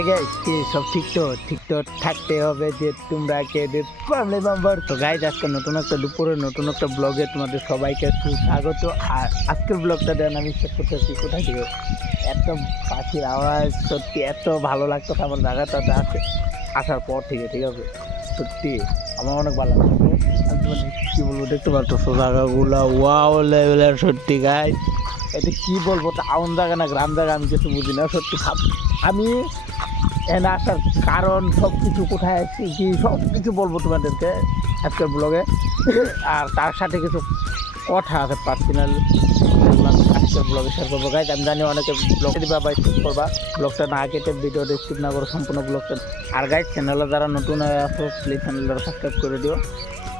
এই কি সব ঠিক তো? ঠিক তো থাকতে হবে যে তোমরা কে ফ্যামিলি মেম্বার তো গাইজ আজকে নতুন একটা দুপুরে নতুন একটা ব্লগে তোমাদের সবাইকে সুস্বাগত। আর আজকের ব্লগটা দেন আমি শেষ করতেছি কোথায় থেকে এত পাখির আওয়াজ, সত্যি এত ভালো লাগতো আমার জায়গাটাতে আসে আসার পর থেকে, ঠিক আছে? সত্যি, আমার অনেক ভালো তোমাদের কি বলব, দেখতে পাচ্ছ জায়গাগুলো ওয়াও লেভেলের সত্যি গাই এটা কি বলব? টাউন জায়গা না, গ্রাম জায়গা আমি কিছু বুঝি না, সত্যি ভাব- আমি এখানে আসার কারণ সব কিছু কোথায় আসছি কি সব কিছু বলব তোমাদেরকে আজকের ব্লগে আর তার সাথে কিছু কথা আছে পার্সোনাল আজকের ব্লগে শেয়ার করব। গাইজ আমি জানি অনেকে ব্লগ দিবা বা স্কিপ করবা। ব্লগটা না কেটে ভিডিওটা স্কিপ না করে সম্পূর্ণ ব্লগটা আর গাইজ চ্যানেলে যারা নতুন হয়ে আসো প্লিজ চ্যানেলটা সাবস্ক্রাইব করে দিও।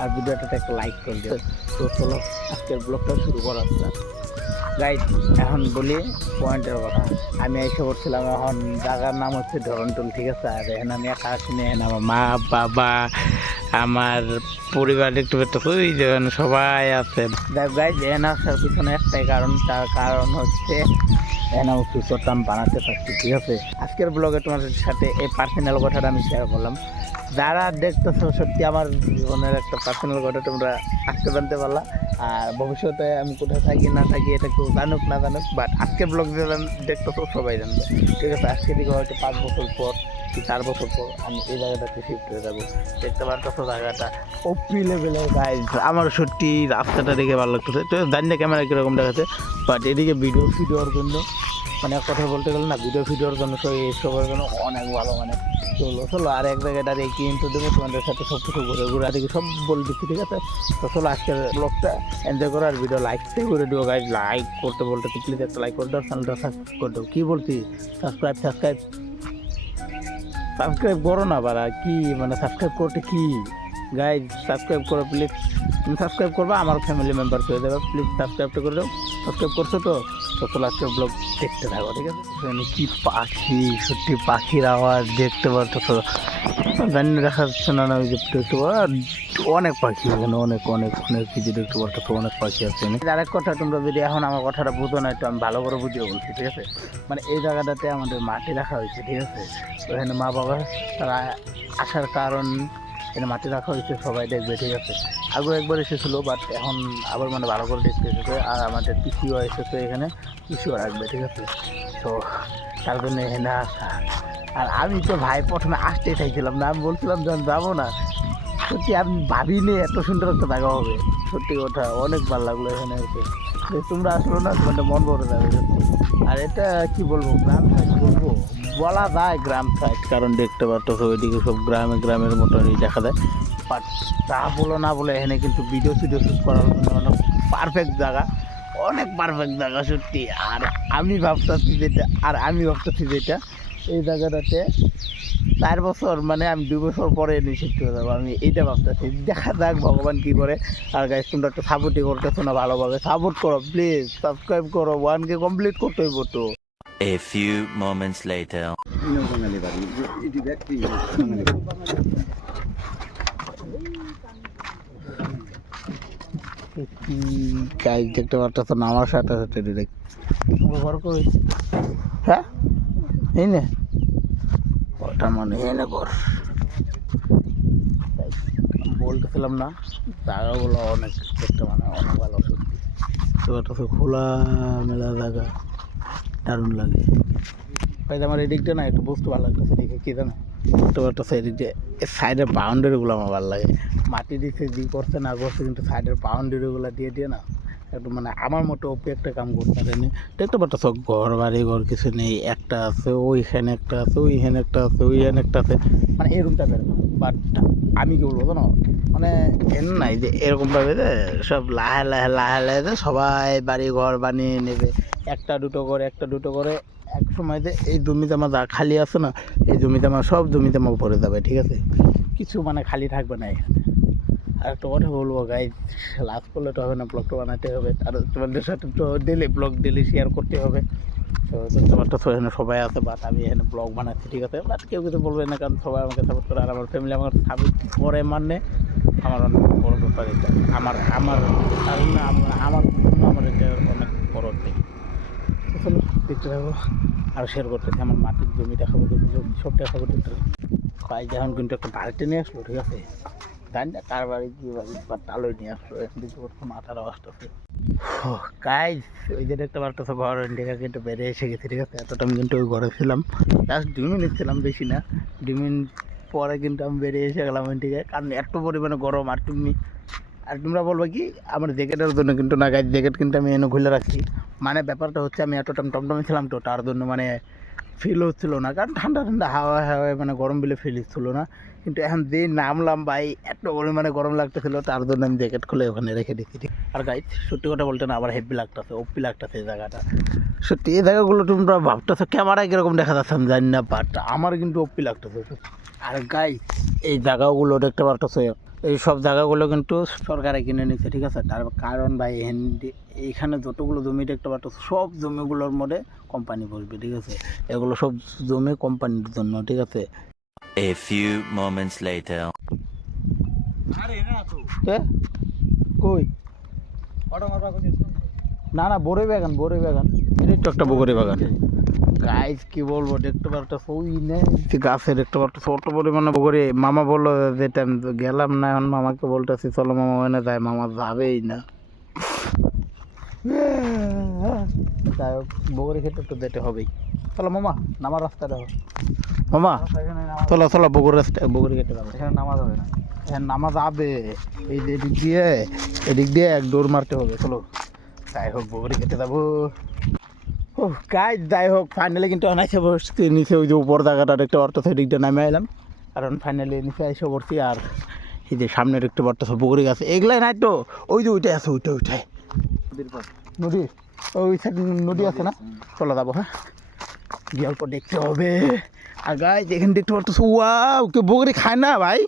আর ভিডিওটাতে একটা লাইক করে দিও। তো চলো, আজকের ব্লগটা শুরু করা যাক। গাইড এখন বলি পয়েন্টের কথা। আমি এসে করছিলাম এখন, জায়গার নাম হচ্ছে ধরনটুল ঠিক আছে? আর এখানে আমি একা আসিনি এখানে আমার মা, বাবা, আমার পরিবার একটু ওই যে সবাই আছে। দেখ এখানে আসার পিছনে একটাই কারণ, তার কারণ হচ্ছে এখানে ফিউচারটা আমি বানাতে পারছি, ঠিক আছে? আজকের ব্লগে তোমাদের সাথে এই পার্সোনাল কথাটা আমি শেয়ার করলাম। যারা দেখতেছো, সত্যি আমার জীবনের একটা পার্সোনাল কথা তোমরা আজকে জানতে পারলা। আর ভবিষ্যতে আমি কোথায় থাকি, না থাকি, এটা কেউ জানুক, না জানুক বাট আজকে ব্লগ যে দেখতেছো, সবাই জানবে। ঠিক আছে, আজকে দিকে হয়তো পাঁচ বছর পর কি চার বছর পর আমি এই জায়গাটাতে শিফট হয়ে যাব। দেখতে পারতেছো জায়গাটা ওপি লেভেলের গাইজ আমার সত্যি রাস্তাটা দেখে ভালো লাগতেছে। তো জানি না ক্যামেরা কীরকম দেখাচ্ছে বাট এদিকে ভিডিও ভিডিওর জন্য মানে এক কথা বলতে গেলে না ভিডিও ভিডিওর জন্য তো এইসবের জন্য অনেক ভালো মানে চলো চলো, আর এক জায়গায় দাঁড়িয়ে কি ইন্টু দেবো, তোমাদের সাথে সব কিছু ঘুরে ঘুরে দেখি সব বলে দিচ্ছি, ঠিক আছে? তো চলো, আজকের ব্লগটা এনজয় করো, আর ভিডিও লাইকটাই করে দিও গাইজ লাইক করতে বলতে প্লিজ একটা লাইক করে দাও চ্যানেলটা সাবস্ক্রাইব করে দাও। কী বলছি? সাবস্ক্রাইব সাবস্ক্রাইব সাবস্ক্রাইব করো না বারা কি মানে সাবস্ক্রাইব করতে কি? গাইজ সাবস্ক্রাইব করো প্লিজ তুমি সাবস্ক্রাইব করবে, আমার ফ্যামিলি মেম্বার হয়ে যাবে প্লিজ সাবস্ক্রাইবটা করে দাও। সাবস্ক্রাইব করছ তো? তো আজকে ব্লগ দেখতে থাকো, ঠিক আছে? কি পাখি, সত্যি পাখির আওয়াজ দেখতে পারতো তো। জানি না, দেখা যাচ্ছে না না, ওই যে দেখতে অনেক পাখি এখানে, অনেক অনেক অনেক কিছু দেখতে পারতো তো, অনেক পাখি আছে আরেক কথা, তোমরা যদি এখন আমার কথাটা বুঝো না, একটু আমি ভালো করে বুঝিয়ে বলছি, ঠিক আছে? মানে এই জায়গাটাতে আমাদের মাটি রাখা হয়েছে, ঠিক আছে? তো এখানে মা বাবা তারা আসার কারণ এখানে মাটি রাখা হয়েছে, সবাই দেখবে, ঠিক আছে। আগে একবার এসেছিল বাট এখন আবার মানে ভালো করে দেখতে এসেছে, আর আমাদের পিসিও এসেছে এখানে, পিসিও রাখবে, ঠিক আছে। তো তার জন্য এখানে আসা। আর আমি তো ভাই প্রথমে আসতে চাইছিলাম না, আমি বলছিলাম যে আমি যাব না। সত্যি আমি ভাবিনি এত সুন্দর একটা জায়গা হবে। সত্যি কথা, অনেক ভালো লাগল এখানে এসে তোমরা আসলো না, তোমাদের মন ভরে যাবে আর এটা কি বলব, গ্রাম বলব? বলা যায় গ্রাম কারণ দেখতে পারতো ওইদিকে সব গ্রামে গ্রামের মতনই দেখা যায়। বাট তা বলো না বলে এখানে কিন্তু ভিডিও টিডিও শ্যুট করার জন্য অনেক পারফেক্ট জায়গা। অনেক পারফেক্ট জায়গা, সত্যি। আর আমি ভাবতেছি যেটা, আর আমি ভাবতেছি যেটা, এই জায়গাটাতে চার বছর মানে আমি দুই বছর পরে শিফট হয়ে যাব আমি এইটা ভাবতেছি। দেখা যাক ভগবান কি করে। আর গাইজ তোমরা একটা সাপোর্টই করতেছো না ভালোভাবে। সাপোর্ট করো প্লিজ সাবস্ক্রাইব করো। ওয়ানকে কমপ্লিট করতে হইব তো A few moments later. বাঙালি বাড়ি। এটি বাঙালি দেখতে করে হ্যাঁ? এই ওটা মানে বলতেছিলাম না, জায়গাগুলো অনেক দেখতে মানে অনেক ভালো সত্যি। তো তো খোলা মেলা জায়গা, দারুণ লাগে। ভাই, আমার এদিকটা না একটু বস্তু ভালো লাগতেছে, দেখে কি জানো? তো একটা এদিক দিয়ে সাইডের বাউন্ডারিগুলো আমার ভালো লাগে। মাটি দিচ্ছে দি করছে, না করছে, কিন্তু সাইডের বাউন্ডারিগুলো দিয়ে দিয়ে না একটু মানে আমার মতো ওপি একটা কাম করতে পারেনি। দেখতে সব ঘর বাড়ি ঘর কিছু নেই, একটা আছে, ওইখানে একটা আছে, ওইখানে একটা আছে, ওইখানে একটা আছে। মানে এরকম টাইপের। বাট আমি কি বলব জানো? মানে এর নাই যে এরকমভাবে যে সব লাহে লাহে লাহে লাহে যে সবাই বাড়ি, ঘর বানিয়ে নেবে। একটা দুটো করে, একটা দুটো করে এক সময় যে এই জমি জমা যা খালি আছে না, এই জমি জমা সব জমি জমা ভরে যাবে, ঠিক আছে? কিছু মানে খালি থাকবে না এখানে। আর একটা কথা বলব গাই লাভ করলে তো হবে না ব্লগটা বানাতে হবে। আর তোমাদের সাথে তো ডেলি ব্লগ ডেলি শেয়ার করতে হবে। তো তোমার তো এখানে সবাই আছে বাট আমি এখানে ব্লগ বানাচ্ছি, ঠিক আছে? বাট কেউ কিছু বলবে না, কারণ সবাই আমাকে সাপোর্ট করে। আর আমার ফ্যামিলি আমার সাপোর্ট করে মানে আমার অনেক বড় ব্যাপার এটা। আমার আমার আমার আমার আমার এটা অনেক বড় দিক চলো। দেখতে থাকো। আর শেয়ার করতেছি আমার মাটির জমি দেখাবো, জমি জমি সব দেখাবো দেখতে থাকো। ভাই যখন কিন্তু একটা বাড়িতে নিয়ে আসলো, ঠিক আছে? জানি না কার বাড়ি, কি বাড়ি, বা তালই নিয়ে আসলো, এখন দেখতে পাচ্ছ মাথার আওয়াজটা গাইজ ওই যে দেখতে পারতেছো ঘর থেকে কিন্তু বেড়ে এসে গেছে, ঠিক আছে? এতটা আমি কিন্তু ওই ঘরে ছিলাম। জাস্ট দুই মিনিট ছিলাম, বেশি না। দুই মিনিট পরে কিন্তু আমি বেরিয়ে এসে গেলাম ওই থেকে কারণ এত পরিমাণে গরম আর তুমি আর তোমরা বলব কি, আমার জ্যাকেটের জন্য কিন্তু না গাইজ জ্যাকেট কিন্তু আমি এনে খুলে রাখছি। মানে ব্যাপারটা হচ্ছে আমি এত টাইম টমটমে ছিলাম তো, তার জন্য মানে ফিল হচ্ছিল না। কারণ ঠান্ডা ঠান্ডা হাওয়া, হাওয়ায় মানে গরম বিলে ফিল হচ্ছিল না। কিন্তু এখন যে নামলাম ভাই, এত পরিমাণে গরম লাগতেছিল, তার জন্য আমি জ্যাকেট খুলে ওখানে রেখে দিচ্ছি। আর গাইজ সত্যি কথা বলতে না আবার হেভি লাগতেছে ওপি লাগতেছে এই জায়গাটা। সত্যি, এই জায়গাগুলো তোমরা ভাবতেছো ক্যামেরায় কীরকম দেখা যাচ্ছে আমি জানি না বাট আমার কিন্তু ওপি লাগতেছে। আর গাই এই জায়গাগুলো দেখতে পারতেছো এই সব জায়গাগুলো কিন্তু সরকারে কিনে নিচ্ছে ঠিক আছে? তার কারণ ভাই হিন্দি এইখানে যতগুলো জমি দেখতে পাচ্ছ সব জমিগুলোর মধ্যে কোম্পানি বসবে ঠিক আছে? এগুলো সব জমি কোম্পানির জন্য ঠিক আছে? A few moments later. কই? না না বড়ই বাগান বড়ই বাগান। এটাই তো একটা বগরি বাগান। গাইজ কি বলব, দেখতে পারতো ওই নেই। গাছে দেখতে পারতো ছোট পরিমাণে বগরি মামা বলল যেটা আমি গেলাম না এখন। মামাকে বলতেছি, চলো মামা, ওখানে যায় মামা যাবেই না। যাই হোক বগরি খেতে তো যেতে হবেই। চলো মামা, নামার রাস্তা দেখো। মামা, চলো চলো বগরি রাস্তা বগরি খেতে যাব। এখানে নামা যাবে না। হ্যাঁ নামা যাবে। এই যে এদিক দিয়ে এদিক দিয়ে এক দৌড় মারতে হবে, চলো। যাই হোক বগরি খেতে যাব। ও গাই যাই হোক ফাইনালি কিন্তু অনাইসে বসছি নিচে ওই যে উপর জায়গাটা দেখতে পারতো সেদিক দিয়ে নামে এলাম কারণ ফাইনালি নিচে এসে পড়ছি আর এই যে সামনে দেখতে পারতেছো বগরি গাছ। এগুলাই নাই তো, ওই যে ওইটাই আছে ওইটা ওইটাই। নদী, ওই সাইড নদী আছে না? চলো যাব হ্যাঁ? গিয়ে অল্প দেখতে হবে। আর গাই যেখানে দেখতে পারতেছো ওয়াও কেউ বগরি খায় না ভাই?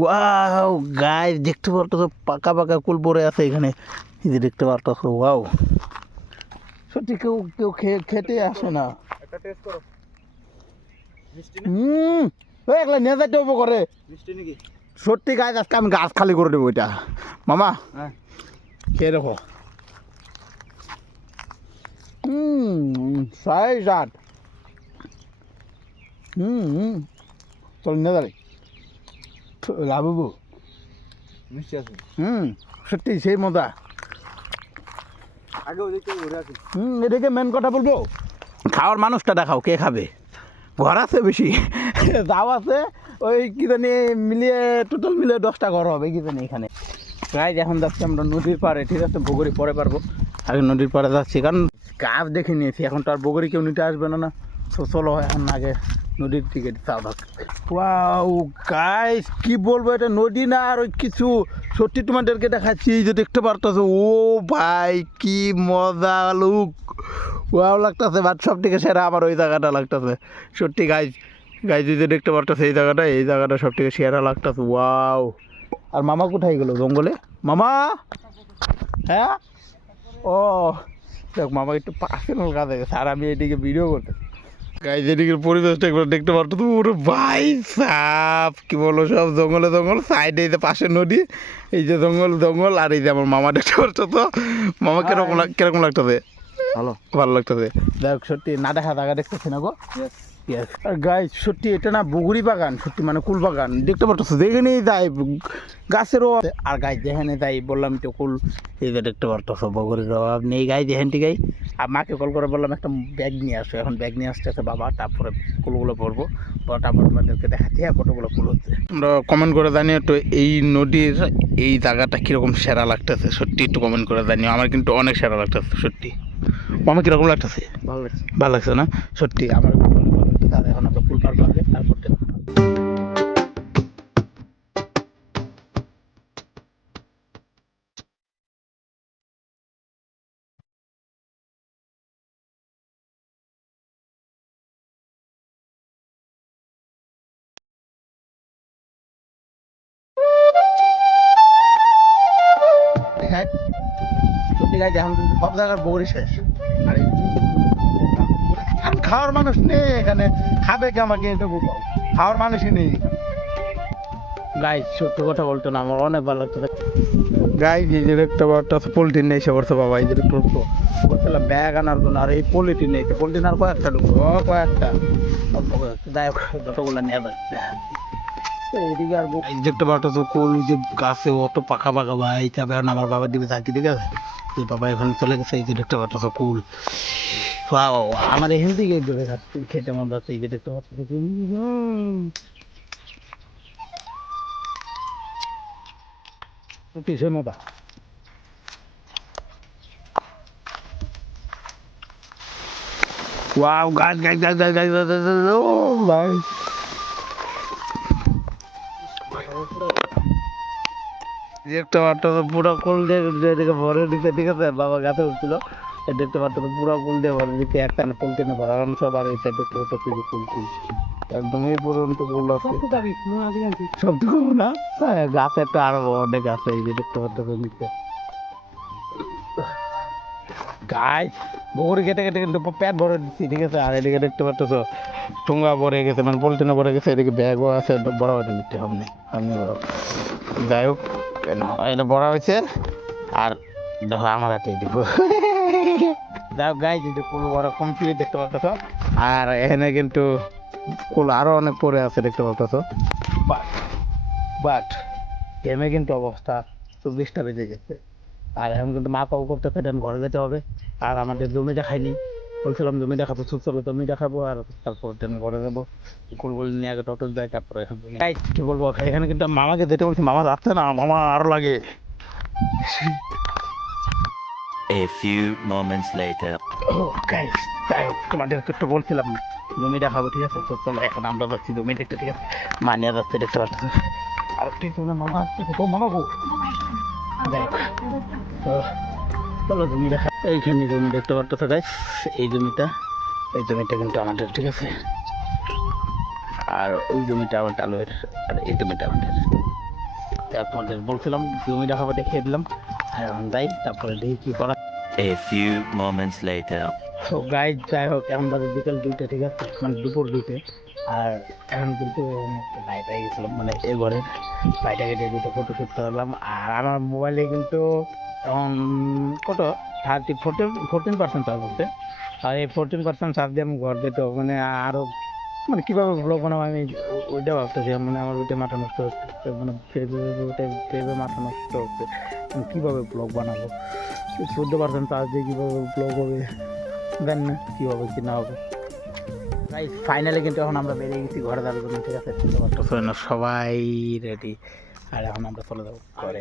ওয়াও গাই দেখতে পারতেছো, পাকা পাকা কুল পরে আছে এখানে। এই যে দেখতে পারতেছো ওয়াও সত্যি কেউ কেউ খেতে আসে না। একটা টেস্ট করো। হুম ওই একলা করে নাকি? সত্যি গাছ আজকে আমি গাছ খালি করে দেবো এটা। মামা হ্যাঁ। খেয়ে দেখো। হুম সাই সাত হুম চল লাভবু মিষ্টি আছে। হুম সত্যি সেই মজা আগে ওদিকে ঘুরে আসি হুম এদিকে মেন কথা বলব? খাওয়ার মানুষটা দেখাও, কে খাবে? ঘর আছে বেশি। যাও আছে, ওই কি জানি মিলিয়ে টোটাল মিলিয়ে দশটা ঘর হবে, কি জানি এখানে। প্রায় এখন যাচ্ছি আমরা নদীর পাড়ে, ঠিক আছে? বগরি পরে পারব। আগে নদীর পাড়ে যাচ্ছি, কারণ গাছ দেখে নিয়েছি, এখন তো আর বগরি কেউ নিতে আসবে না না। চলো, এখন আগে নদীর দিকে ওয়াও গাইস কি বলব এটা? নদী না আর ওই কিছু? সত্যি তোমাদেরকে দেখাচ্ছি যে দেখতে পারতেছো? ও ভাই, কি মজা লুক ওয়াও লাগতেছে বাট সব থেকে সেরা আমার ওই জায়গাটা লাগতেছে। সত্যি গাইজ গাইজ এই যে দেখতে পারতেছে, এই জায়গাটা এই জায়গাটা সব থেকে সেরা লাগতেছে। ওয়াও আর মামা কোথায় গেলো জঙ্গলে? মামা? হ্যাঁ? ও, দেখ, মামা একটু পার্সোনাল কাজে গেছে, আর আমি এদিকে ভিডিও করতে গাইজ এদিকের পরিবেশটা একবার দেখতে পারতো তো ওরে ভাই সাপ কি বলো সব জঙ্গলে জঙ্গল সাইডে এই যে পাশে নদী এই যে জঙ্গল জঙ্গল আর এই যে আমার মামা দেখতে পারছ তো? মামা কীরকম কীরকম লাগতেছে? ভালো। ভালো লাগতেছে। দেখ সত্যি না দেখা দেখা দেখতেছি না গো। আর গাই সত্যি এটা না বগুড়ি বাগান সত্যি মানে কুল বাগান। দেখতে পাচ্ছ যেখানেই যাই গাছেরও আছে। আর গাই যেখানে যাই বললাম তো কুল এই যে দেখতে পারতেছ বগুড়ির অভাব নেই। গাই যেখান থেকেই আর মাকে কল করে বললাম একটা ব্যাগ নিয়ে আসো। এখন ব্যাগ নিয়ে আসতে আসতেছে বাবা তারপরে কুলগুলো পরবো। বা তারপর তোমাদেরকে দেখাচ্ছি হ্যাঁ কতগুলো কুল হচ্ছে। তোমরা কমেন্ট করে জানিও তো এই নদীর এই জায়গাটা কীরকম সেরা লাগতেছে? সত্যি একটু কমেন্ট করে জানিও আমার কিন্তু অনেক সেরা লাগতেছে সত্যি। আমার কীরকম লাগতেছে? ভালো লাগছে। ভালো লাগছে না? সত্যি আমার তাহলে এখন আমরা ফুল পারব আগে তারপর সত্যি গাইছে এখন সব জায়গার বগরি শেষ। আর খাওয়ার মানুষ নেই এখানে। খাবে কে আমাকে এটা খাওয়ার মানুষই নেই। গাই সত্যি কথা বলতো না আমার অনেক ভালো লাগতো গাই এই যে দেখতে পারতো পোলট্রি নেই সে বলছে বাবা এই যে পারতো বলছিলাম ব্যাগ আনার জন্য আর এই পোলট্রি নেই পোলট্রি আর কয়েকটা ঢুকবো ও কয়েকটা। যাই হোক যতগুলো নিয়ে যাচ্ছে আর এই যে তো যে গাছে অত পাকা পাকা ভাই তবে আমার বাবার দিকে থাকি ঠিক আছে? বাবা এখানে চলে গেছে এই যে দেখতে পারতো তো কুল। আমার এখান থেকে খেতে মন যাচ্ছে এই দেখতে পাচ্ছি পিছনে ওয়াও একটা পুরো কোল দিয়ে ভরে দিতে, ঠিক আছে? বাবা গাছে উঠছিল। দেখতে পারতো পুরো কুল দিয়ে ভরে দিতে একটা না ফুল টেনে ভরা সব আর এই সাইডে পারতো কিছু ফুল ফুল। একদমই পুরো কুল আছে। সব তো না। হ্যাঁ, গাছে তো আরও অনেক আছে এই যে দেখতে পারতো নিচে গাছ বগরি কেটে কেটে কিন্তু পেট ভরে দিচ্ছি ঠিক আছে? আর এদিকে দেখতে পাচ্ছ তো ভরে গেছে মানে পলিথিনে ভরে গেছে এদিকে ব্যাগও আছে বড় হতে নিতে হবে সামনে বড়। যাই হোক এটা বড় হয়েছে আর দেখো আমার হাতে দিব। হোক গাই যদি কুল বড় কমপ্লিট দেখতে পাচ্ছ? আর এখানে কিন্তু কুল আরও অনেক পরে আছে দেখতে পাচ্ছ? বাট বাট গেমে কিন্তু অবস্থা চব্বিশটা বেজে গেছে। আর এখন কিন্তু মা পাও করতে ফেটেন ঘরে যেতে হবে। আর আমাদের জমিটা খাইনি বলছিলাম জমিটা খাব সুস্থ হবে জমিটা খাব আর তারপর দেন ঘরে যাব। কুল বলে নিয়ে আগে টোটো যায় তারপরে কি বলব, এখানে কিন্তু মামাকে যেতে বলছি, মামা যাচ্ছে না, মামা আরও লাগে। A few moments later. ও গাইস যাই হোক একটু বলছিলাম, জমি দেখাবো, ঠিক আছে? তো চলো এখন আমরা যাচ্ছি জমি দেখতে, ঠিক আছে? মানিয়া যাচ্ছে, দেখতে পাচ্ছ? আর তুই তোমার মামা আসছে তো মামা তো চলো জমি দেখা। এইখানে জমি দেখতে পাচ্ছ গাইস এই জমিটা এই জমিটা কিন্তু আমাদের, ঠিক আছে? আর ওই জমিটা আমার টালুয়ের আর এই জমিটা আমাদের। আপনাদের বলছিলাম, জমি দেখাবো, দেখিয়ে দিলাম। আর এখন যাই, তারপরে দেখি কি করা A few moments later. তো গাইড যাই হোক, এখন বাজে বিকেল দুইটা, ঠিক আছে? মানে দুপুর দুইটে। আর এখন কিন্তু লাইট হয়ে গেছিলাম মানে এ ঘরে। লাইটে কেটে দুটো ফটো শ্যুট করলাম। আর আমার মোবাইলে কিন্তু, এখন কত? Thirty fourteen fourteen percent charge হচ্ছে আর এই ফোরটিন পার্সেন্ট চার্জ দিয়ে আমি ঘর দিতে মানে আরও মানে কীভাবে ব্লগ বানাবো আমি ওইটা ভাবতেছি। মানে আমার ওইটা মাথা নষ্ট হচ্ছে মানে ফেসবুকে মাথা নষ্ট হচ্ছে। কীভাবে ব্লগ বানাবো চোদ্দ পার্সেন্ট চার্জ দিয়ে কীভাবে ব্লগ হবে? দেন না কী হবে কি না হবে। ফাইনালে কিন্তু এখন আমরা বেরিয়ে গেছি ঘরে যাওয়ার জন্য ঠিক আছে? সবাই রেডি আর এখন আমরা চলে যাব ঘরে।